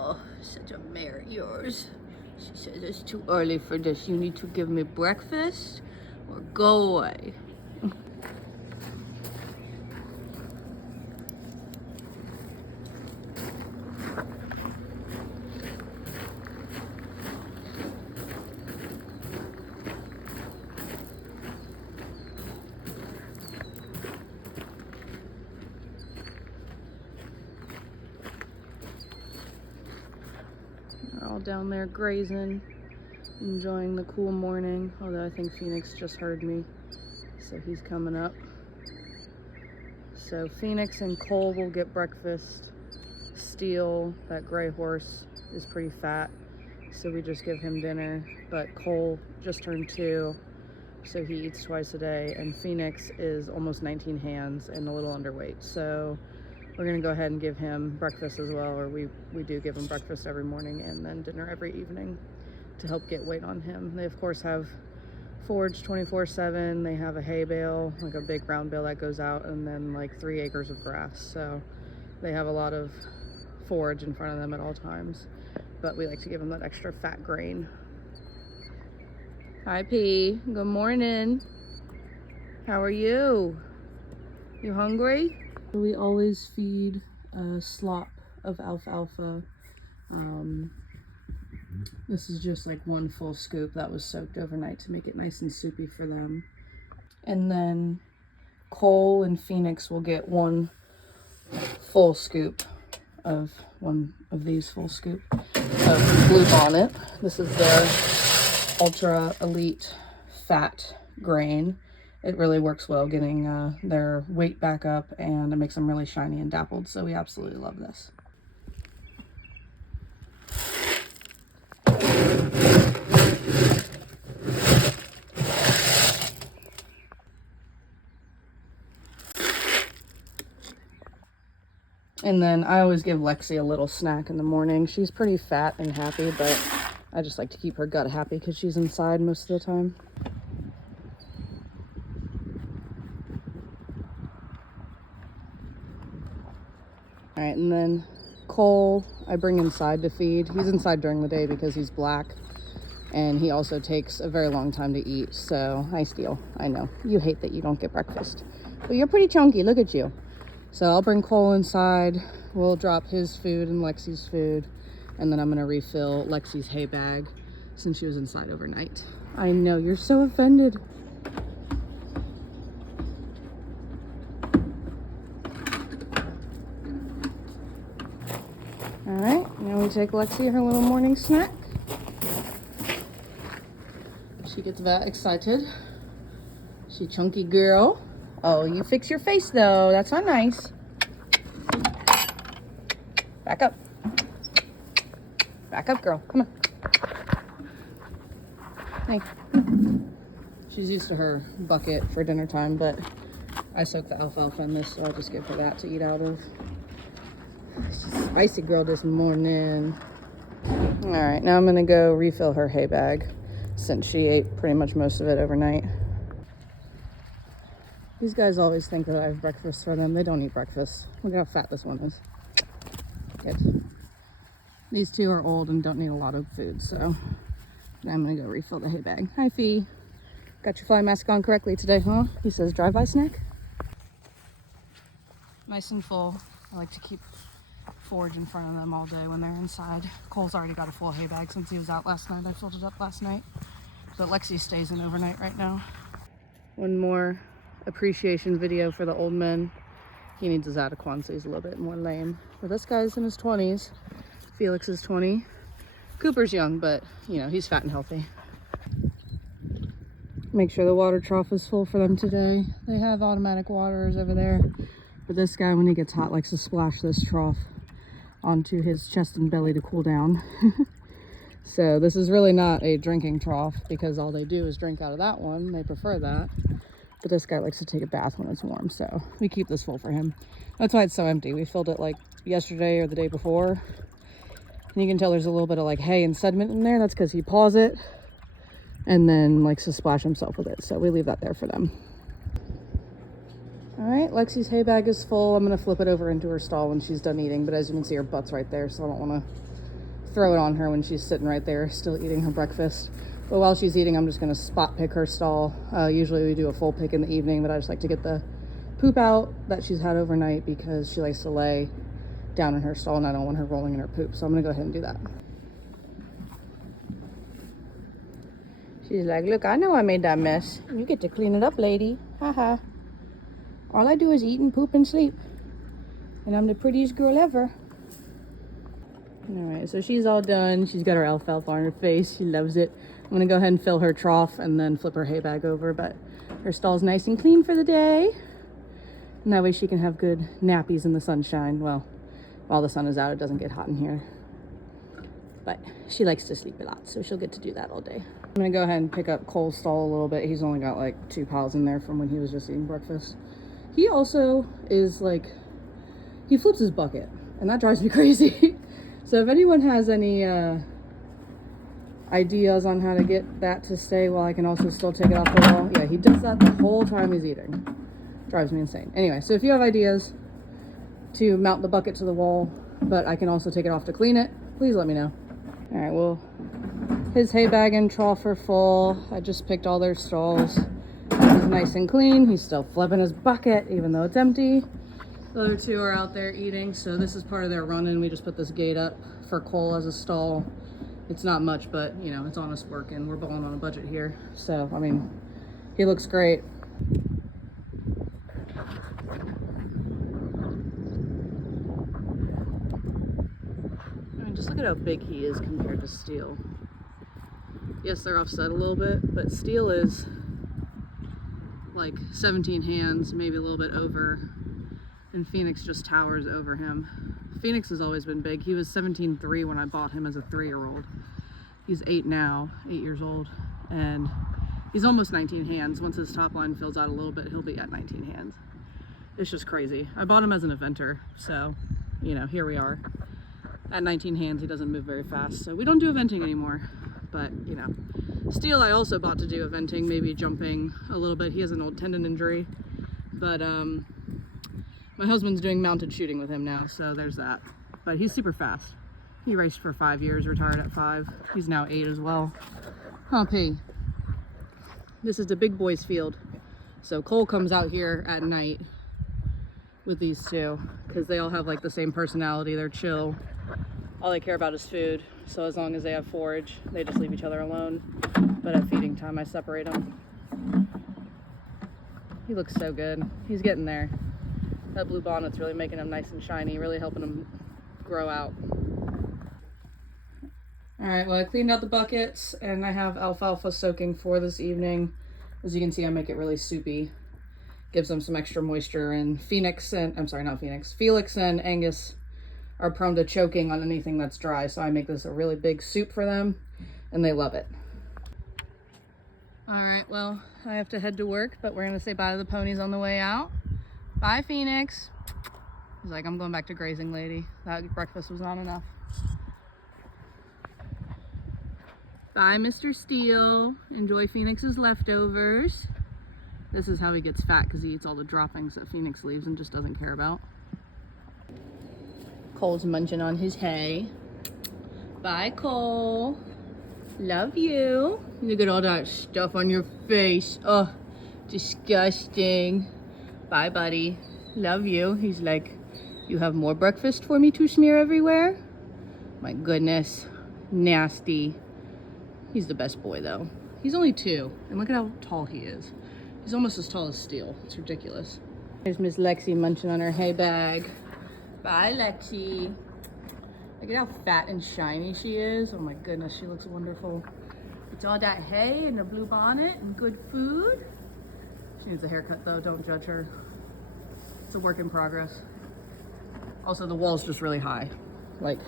Oh, such a mare, yours. She says it's too early for this. You need to give me breakfast or go away. They're all down there grazing, enjoying the cool morning. Although I think Phoenix just heard me, so he's coming up. So Phoenix and Cole will get breakfast. Steel, that gray horse, is pretty fat, so we just give him dinner. But Cole just turned 2, so he eats twice a day. And Phoenix is almost 19 hands and a little underweight, so we're gonna go ahead and give him breakfast as well, or we do give him breakfast every morning and then dinner every evening to help get weight on him. They of course have forage 24/7. They have a hay bale, like a big round bale that goes out, and then like 3 acres of grass. So they have a lot of forage in front of them at all times, but we like to give them that extra fat grain. Hi P, good morning. How are you? You hungry? We always feed a slop of alfalfa. This is just like 1 full scoop that was soaked overnight to make it nice and soupy for them. And then Cole and Phoenix will get 1 full scoop of one of these full scoop of Bluebonnet. This is their ultra elite fat grain. It really works well getting their weight back up, and it makes them really shiny and dappled, so we absolutely love this. And then I always give Lexi a little snack in the morning. She's pretty fat and happy, but I just like to keep her gut happy because she's inside most of the time. All right, and then Cole, I bring inside to feed. He's inside during the day because he's black, and he also takes a very long time to eat. So, hi Steele, I know, you hate that you don't get breakfast, but you're pretty chunky, look at you. So I'll bring Cole inside, we'll drop his food and Lexi's food, and then I'm gonna refill Lexi's hay bag since she was inside overnight. I know, you're so offended. All right, now we take Lexi her little morning snack. She gets that excited. She chunky girl. Oh, you fix your face though. That's not nice. Back up. Back up, girl. Come on. Hey. She's used to her bucket for dinner time, but I soak the alfalfa in this, so I'll just give her that to eat out of. She's a spicy girl this morning. All right, now I'm gonna go refill her hay bag since she ate pretty much most of it overnight. These guys always think that I have breakfast for them. They don't eat breakfast. Look at how fat this one is. Good. These 2 are old and don't need a lot of food, so I'm gonna go refill the hay bag. Hi Fee. Got your fly mask on correctly today, huh? He says drive-by snack. Nice and full. I like to keep forage in front of them all day when they're inside. Cole's already got a full hay bag since he was out last night. I filled it up last night, but Lexi stays in overnight right now. One more appreciation video for the old men. He needs his Adequan, so he's a little bit more lame. But this guy's in his 20s. Felix is 20. Cooper's young, but you know, he's fat and healthy. Make sure the water trough is full for them today. They have automatic waters over there, but this guy, when he gets hot, likes to splash this trough onto his chest and belly to cool down. So this is really not a drinking trough because all they do is drink out of that one. They prefer that. But this guy likes to take a bath when it's warm, so we keep this full for him. That's why it's so empty. We filled it like yesterday or the day before. And you can tell there's a little bit of like hay and sediment in there. That's because he paws it and then likes to splash himself with it. So we leave that there for them. All right, Lexi's hay bag is full. I'm gonna flip it over into her stall when she's done eating, but as you can see, her butt's right there, so I don't wanna throw it on her when she's sitting right there still eating her breakfast. But while she's eating, I'm just going to spot pick her stall. Usually we do a full pick in the evening, but I just like to get the poop out that she's had overnight because she likes to lay down in her stall and I don't want her rolling in her poop. So I'm going to go ahead and do that. She's like, look, I know I made that mess. You get to clean it up, lady. Haha. All I do is eat and poop and sleep. And I'm the prettiest girl ever. Alright, so she's all done. She's got her alfalfa on her face. She loves it. I'm going to go ahead and fill her trough and then flip her hay bag over. But her stall's nice and clean for the day. And that way she can have good nappies in the sunshine. Well, while the sun is out, it doesn't get hot in here. But she likes to sleep a lot, so she'll get to do that all day. I'm going to go ahead and pick up Cole's stall a little bit. He's only got like 2 piles in there from when he was just eating breakfast. He also is like, he flips his bucket. And that drives me crazy. So if anyone has any ideas on how to get that to stay while I can also still take it off the wall. Yeah, he does that the whole time he's eating. Drives me insane. Anyway, so if you have ideas to mount the bucket to the wall, but I can also take it off to clean it, please let me know. All right, well, his hay bag and trough are full. I just picked all their stalls. He's nice and clean. He's still flipping his bucket, even though it's empty. The other 2 are out there eating, so this is part of their run-in. We just put this gate up for Cole as a stall. It's not much, but, you know, it's honest work, and we're balling on a budget here. So, I mean, he looks great. I mean, just look at how big he is compared to Steel. Yes, they're offset a little bit, but Steel is like 17 hands, maybe a little bit over. And Phoenix just towers over him. Phoenix has always been big. He was 17.3 when I bought him as a 3-year-old. He's 8 now, 8 years old, and he's almost 19 hands. Once his top line fills out a little bit, he'll be at 19 hands. It's just crazy. I bought him as an eventer, so, you know, here we are. At 19 hands, he doesn't move very fast, so we don't do eventing anymore. But, you know, Steel I also bought to do eventing, maybe jumping a little bit. He has an old tendon injury, but, my husband's doing mounted shooting with him now, so there's that. But he's super fast. He raced for 5 years, retired at 5. He's now 8 as well. Huh, P? This is the big boys field. So Cole comes out here at night with these 2 because they all have like the same personality. They're chill. All they care about is food. So as long as they have forage, they just leave each other alone. But at feeding time, I separate them. He looks so good. He's getting there. That blue bonnet's really making him nice and shiny, really helping him grow out. All right, well, I cleaned out the buckets and I have alfalfa soaking for this evening. As you can see, I make it really soupy. Gives them some extra moisture, and Felix and Angus are prone to choking on anything that's dry, so I make this a really big soup for them and they love it. All right, well, I have to head to work, but we're gonna say bye to the ponies on the way out. Bye, Phoenix. He's like, I'm going back to grazing, lady. That breakfast was not enough. Bye, Mr. Steel. Enjoy Phoenix's leftovers. This is how he gets fat, because he eats all the droppings that Phoenix leaves and just doesn't care about. Cole's munching on his hay. Bye, Cole. Love you. Look at all that stuff on your face. Oh, disgusting. Bye, buddy. Love you. He's like, you have more breakfast for me to smear everywhere? My goodness. Nasty. He's the best boy, though. He's only 2, and look at how tall he is. He's almost as tall as Steel. It's ridiculous. Here's Miss Lexi munching on her hay bag. Bye, Lexi. Look at how fat and shiny she is. Oh my goodness, she looks wonderful. It's all that hay and the blue bonnet and good food. She needs a haircut though, don't judge her. It's a work in progress. Also, the wall's just really high. Like,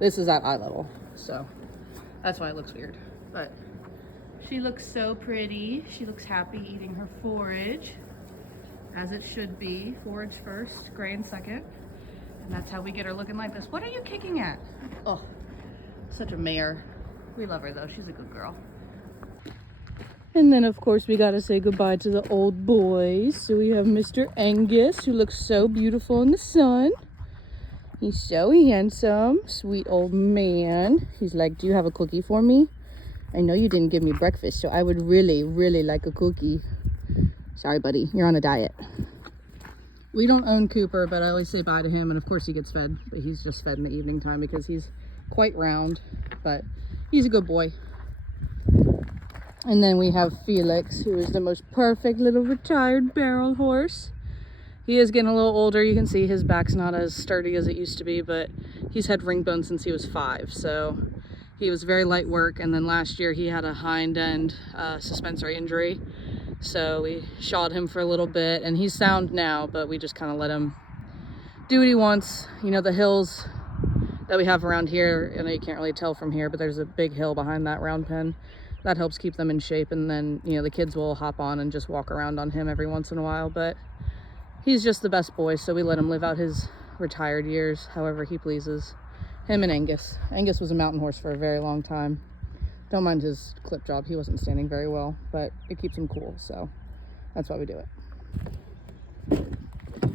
this is at eye level, so that's why it looks weird. But she looks so pretty. She looks happy eating her forage, as it should be. Forage first, grain second. And that's how we get her looking like this. What are you kicking at? Oh, such a mare. We love her though, she's a good girl. And then of course we gotta say goodbye to the old boys. So we have Mr. Angus, who looks so beautiful in the sun. He's so handsome, sweet old man. He's like, do you have a cookie for me? I know you didn't give me breakfast, so I would really, really like a cookie. Sorry, buddy, you're on a diet. We don't own Cooper, but I always say bye to him, and of course he gets fed, but he's just fed in the evening time because he's quite round, but he's a good boy. And then we have Felix, who is the most perfect little retired barrel horse. He is getting a little older. You can see his back's not as sturdy as it used to be, but he's had ring bone since he was 5, so he was very light work. And then last year he had a hind end suspensory injury, so we shod him for a little bit, and he's sound now, but we just kind of let him do what he wants. You know, the hills that we have around here, I know you can't really tell from here, but there's a big hill behind that round pen. That helps keep them in shape, and then, you know, the kids will hop on and just walk around on him every once in a while, but he's just the best boy, so we let him live out his retired years however he pleases. Him and Angus. Angus was a mountain horse for a very long time. Don't mind his clip job. He wasn't standing very well, but it keeps him cool, so that's why we do it.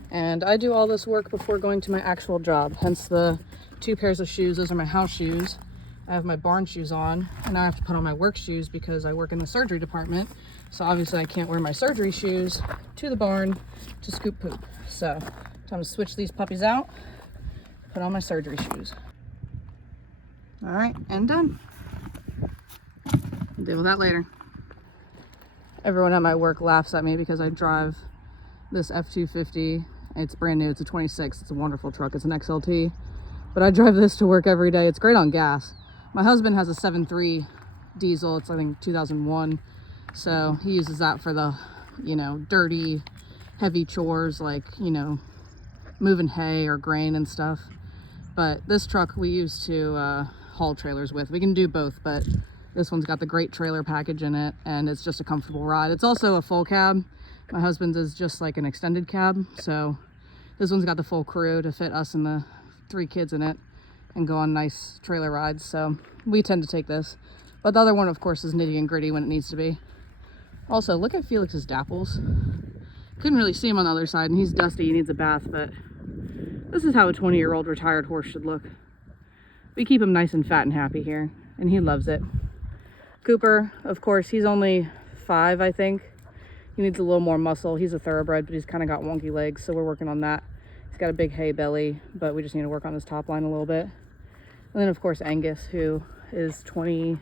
And I do all this work before going to my actual job, hence the 2 pairs of shoes. Those are my house shoes. I have my barn shoes on, and I have to put on my work shoes because I work in the surgery department. So obviously I can't wear my surgery shoes to the barn to scoop poop. So time to switch these puppies out, put on my surgery shoes. All right, and done. Deal with that later. Everyone at my work laughs at me because I drive this F-250. It's brand new, it's a 26, it's a wonderful truck, it's an XLT. But I drive this to work every day. It's great on gas. My husband has a 7.3 diesel. It's, I think, 2001. So he uses that for the, you know, dirty, heavy chores like, you know, moving hay or grain and stuff. But this truck we use to haul trailers with. We can do both, but this one's got the great trailer package in it, and it's just a comfortable ride. It's also a full cab. My husband's is just like an extended cab. So this one's got the full crew to fit us and the 3 kids in it and go on nice trailer rides, so we tend to take this. But the other one, of course, is nitty and gritty when it needs to be. Also, look at Felix's dapples. Couldn't really see him on the other side, and he's dusty, he needs a bath, but this is how a 20-year-old retired horse should look. We keep him nice and fat and happy here, and he loves it. Cooper, of course, he's only 5, I think. He needs a little more muscle. He's a thoroughbred, but he's kind of got wonky legs, so we're working on that. He's got a big hay belly, but we just need to work on his top line a little bit. And then, of course, Angus, who is 21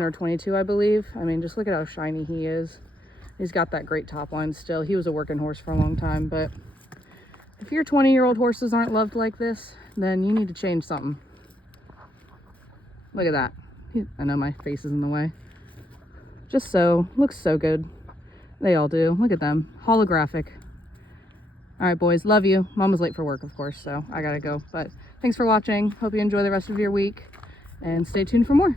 or 22, I believe. I mean, just look at how shiny he is. He's got that great top line still. He was a working horse for a long time, but if your 20-year-old horses aren't loved like this, then you need to change something. Look at that. I know my face is in the way. Just so, looks so good. They all do. Look at them. Holographic. All right, boys, love you. Mom was late for work, of course, so I gotta go. But thanks for watching. Hope you enjoy the rest of your week, and stay tuned for more.